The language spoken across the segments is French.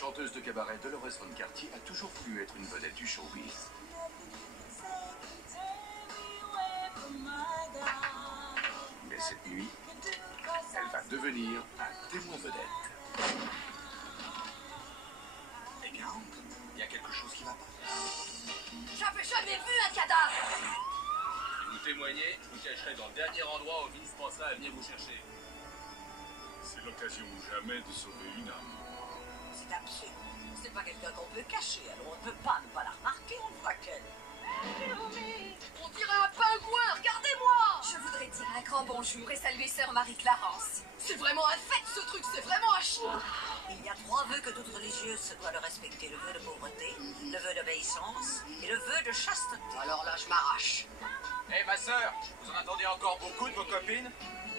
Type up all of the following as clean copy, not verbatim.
chanteuse de cabaret Dolores Von Cartier a toujours voulu être une vedette du showbiz. Mais cette nuit, elle va devenir un témoin vedette. Eh bien, il y a quelque chose qui va pas. J'avais jamais vu un cadavre! Si vous témoignez, je vous cacherai dans le dernier endroit où Vince pensera à venir vous chercher. C'est l'occasion ou jamais de sauver une âme. C'est absurde. C'est pas quelqu'un qu'on peut cacher, alors on ne peut pas ne pas la remarquer, on voit qu'elle. On dirait un pingouin, regardez-moi! Je voudrais dire un grand bonjour et saluer sœur Marie-Clarence. C'est vraiment un fait ce truc, c'est vraiment un chien! Il y a 3 vœux que toute religieuse se doit de respecter. Le vœu de pauvreté, le vœu d'obéissance et le vœu de chasteté. Alors là, je m'arrache. Hé ma sœur, vous en attendez encore beaucoup de vos copines?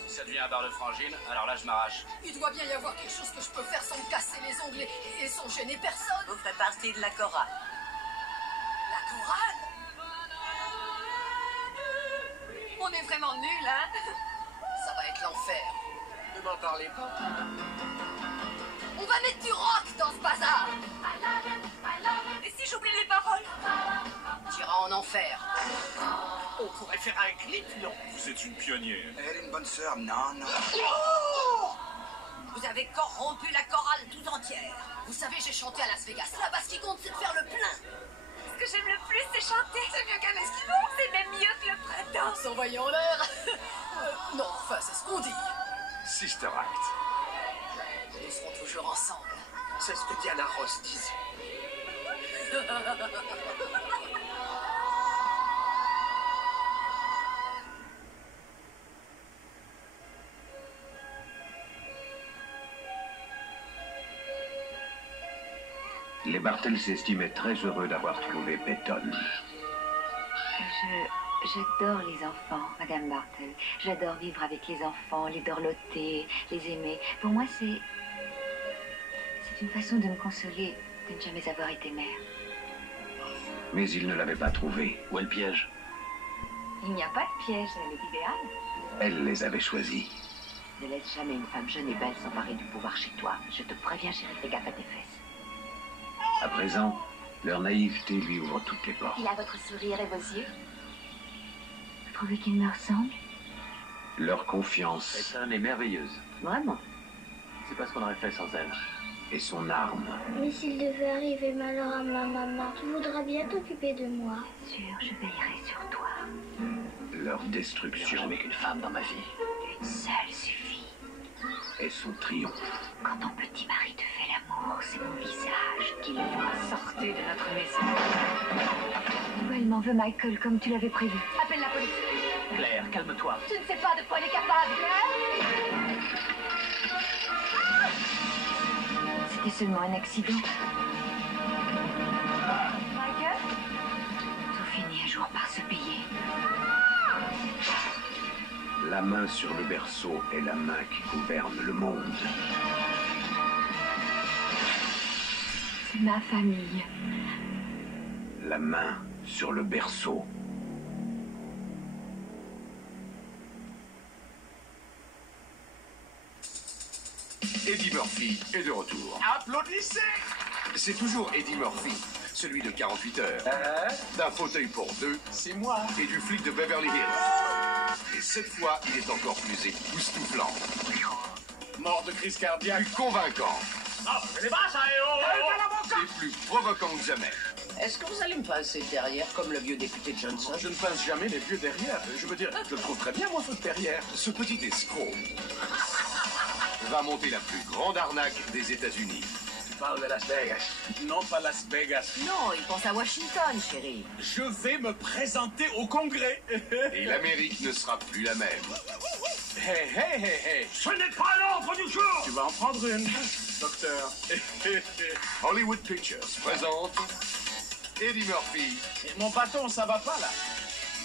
Si ça devient un bar de frangine, alors là je m'arrache. Il doit bien y avoir quelque chose que je peux faire sans me casser les ongles et sans gêner personne. Vous ferez partie de la chorale. La chorale? On est vraiment nuls, hein? Ça va être l'enfer. Ne m'en parlez pas. On va mettre du rock dans ce bazar. Et si j'oublie les paroles? T'iras en enfer. On pourrait faire un clip, non? Vous êtes une pionnière. Elle est une bonne sœur, non, non. Vous avez corrompu la chorale tout entière. Vous savez, j'ai chanté à Las Vegas. Là-bas, ce qui compte, c'est de faire le plein. Ce que j'aime le plus, c'est chanter. C'est mieux qu'un esquimau. C'est même mieux que le printemps. S'envoyer en l'air. Non, enfin, c'est ce qu'on dit. Sister Act. Nous serons toujours ensemble. C'est ce que Diana Ross disait. Les Bartels s'estimaient très heureux d'avoir trouvé Peyton. J'adore les enfants, Madame Bartel. J'adore vivre avec les enfants, les dorloter, les aimer. Pour moi, c'est une façon de me consoler de ne jamais avoir été mère. Mais ils ne l'avaient pas trouvée. Où est le piège? Il n'y a pas de piège, elle est idéale. Elle les avait choisis. Ne laisse jamais une femme jeune et belle s'emparer du pouvoir chez toi. Je te préviens, chérie, fais gaffe à tes fesses. À présent, leur naïveté lui ouvre toutes les portes. Il a votre sourire et vos yeux. Vous trouvez qu'il me ressemble? Leur confiance Peyton est merveilleuse. Vraiment? C'est pas ce qu'on aurait fait sans elle. est son arme. Mais s'il devait arriver malheur à ma maman, tu voudras bien t'occuper de moi. Bien sûr, je veillerai sur toi. Leur destruction. Jamais qu'une femme dans ma vie. Une seule suffit. Et son triomphe. Quand ton petit mari te fait l'amour, c'est mon visage qu'il voit. Sortez de notre maison. Oh, elle m'en veut, Michael, comme tu l'avais prévu. Appelle la police. Claire, calme-toi. Tu ne sais pas de quoi elle est capable, hein? C'était seulement un accident. Michael? Tout finit un jour par se payer. La main sur le berceau est la main qui gouverne le monde. C'est ma famille. La main sur le berceau. Eddie Murphy est de retour. Applaudissez! C'est toujours Eddie Murphy, celui de 48 heures. D'un fauteuil pour deux. C'est moi. Et du flic de Beverly Hills. Et cette fois, il est encore plus époustouflant. Mort de crise cardiaque. Plus convaincant. Ah, c'est des vaches, hein, Et plus provoquant que jamais. Est-ce que vous allez me passer derrière comme le vieux député Johnson? Je ne pince jamais les vieux derrière. Je veux dire, je le trouve très bien, moi, votre derrière. Ce petit escroc va monter la plus grande arnaque des États-Unis. Tu parles de Las Vegas. Non, pas Las Vegas. Non, il pense à Washington, chérie. Je vais me présenter au Congrès. Et l'Amérique ne sera plus la même. Hé, hé, hé, hé. Ce n'est pas l'ordre du jour. Tu vas en prendre une, docteur. Hollywood Pictures présente Eddie Murphy. Et mon bâton, ça va pas, là.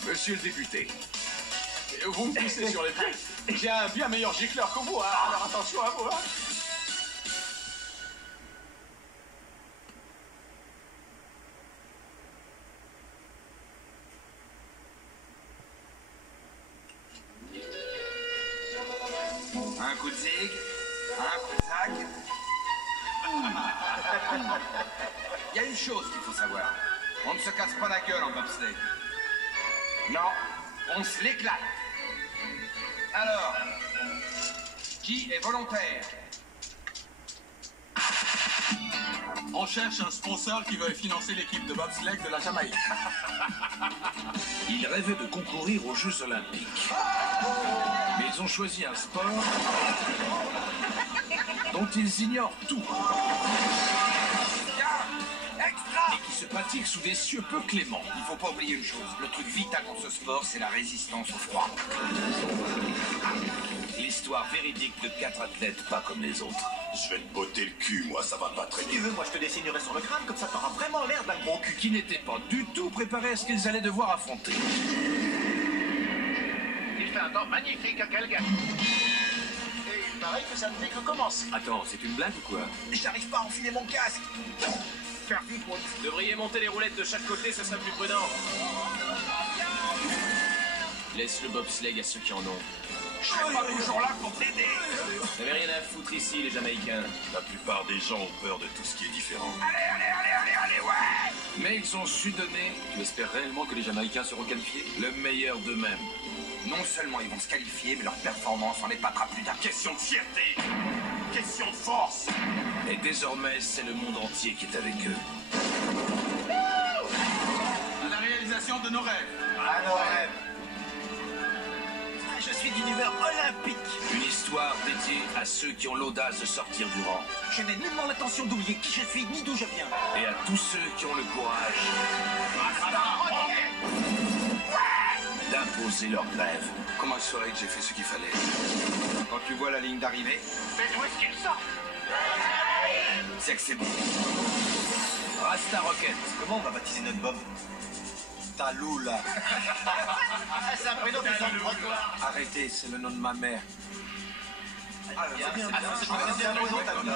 Monsieur le député. Vous me poussez sur les pieds. J'ai un bien meilleur gicleur que vous, hein. Alors attention à vous, hein. Un coup de zig, un coup de zac. Il y a une chose qu'il faut savoir. On ne se casse pas la gueule en bobsleigh. Non, on se l'éclate. Alors, qui est volontaire? On cherche un sponsor qui veuille financer l'équipe de bobsleigh de la Jamaïque. Ils rêvaient de concourir aux Jeux Olympiques. Mais ils ont choisi un sport dont ils ignorent tout. Et qui se pratique sous des cieux peu cléments. Il faut pas oublier une chose. Le truc vital dans ce sport, c'est la résistance au froid. L'histoire véridique de 4 athlètes pas comme les autres. Je vais te botter le cul, moi, ça va pas très Si tu veux, moi je te dessinerai sur le crâne, comme ça t'auras vraiment l'air d'un gros cul. Qui n'étaient pas du tout préparés à ce qu'ils allaient devoir affronter. Il fait un temps magnifique à Calgary. Et il paraît que ça ne fait que commencer. Attends, c'est une blague ou quoi? J'arrive pas à enfiler mon casque. Vous devriez monter les roulettes de chaque côté, ce serait plus prudent. Laisse le bobsleigh à ceux qui en ont. Je serai pas toujours là pour t'aider. Vous n'avez rien à foutre ici, les Jamaïcains. La plupart des gens ont peur de tout ce qui est différent. Allez, ouais. Mais ils ont su donner... Tu espères réellement que les Jamaïcains seront qualifiés? Le meilleur d'eux-mêmes. Non seulement ils vont se qualifier, mais leur performance en épatera plus d'un. Question de fierté. Question de force. Et désormais, c'est le monde entier qui est avec eux. À la réalisation de nos rêves. À nos rêves. Je suis d'une humeur olympique. Une histoire dédiée à ceux qui ont l'audace de sortir du rang. Je n'ai nullement l'intention d'oublier qui je suis ni d'où je viens. Et à tous ceux qui ont le courage d'imposer leur grève. Comment je saurais que j'ai fait ce qu'il fallait? Quand tu vois la ligne d'arrivée, Mais d'où est-ce qu'il sort? c'est que c'est bon. Rasta Rocket. Comment on va baptiser notre Bob? Taloula. C'est un prénom qui sort du trottoir. Arrêtez, c'est le nom de ma mère. C'est un prénom, Taloula.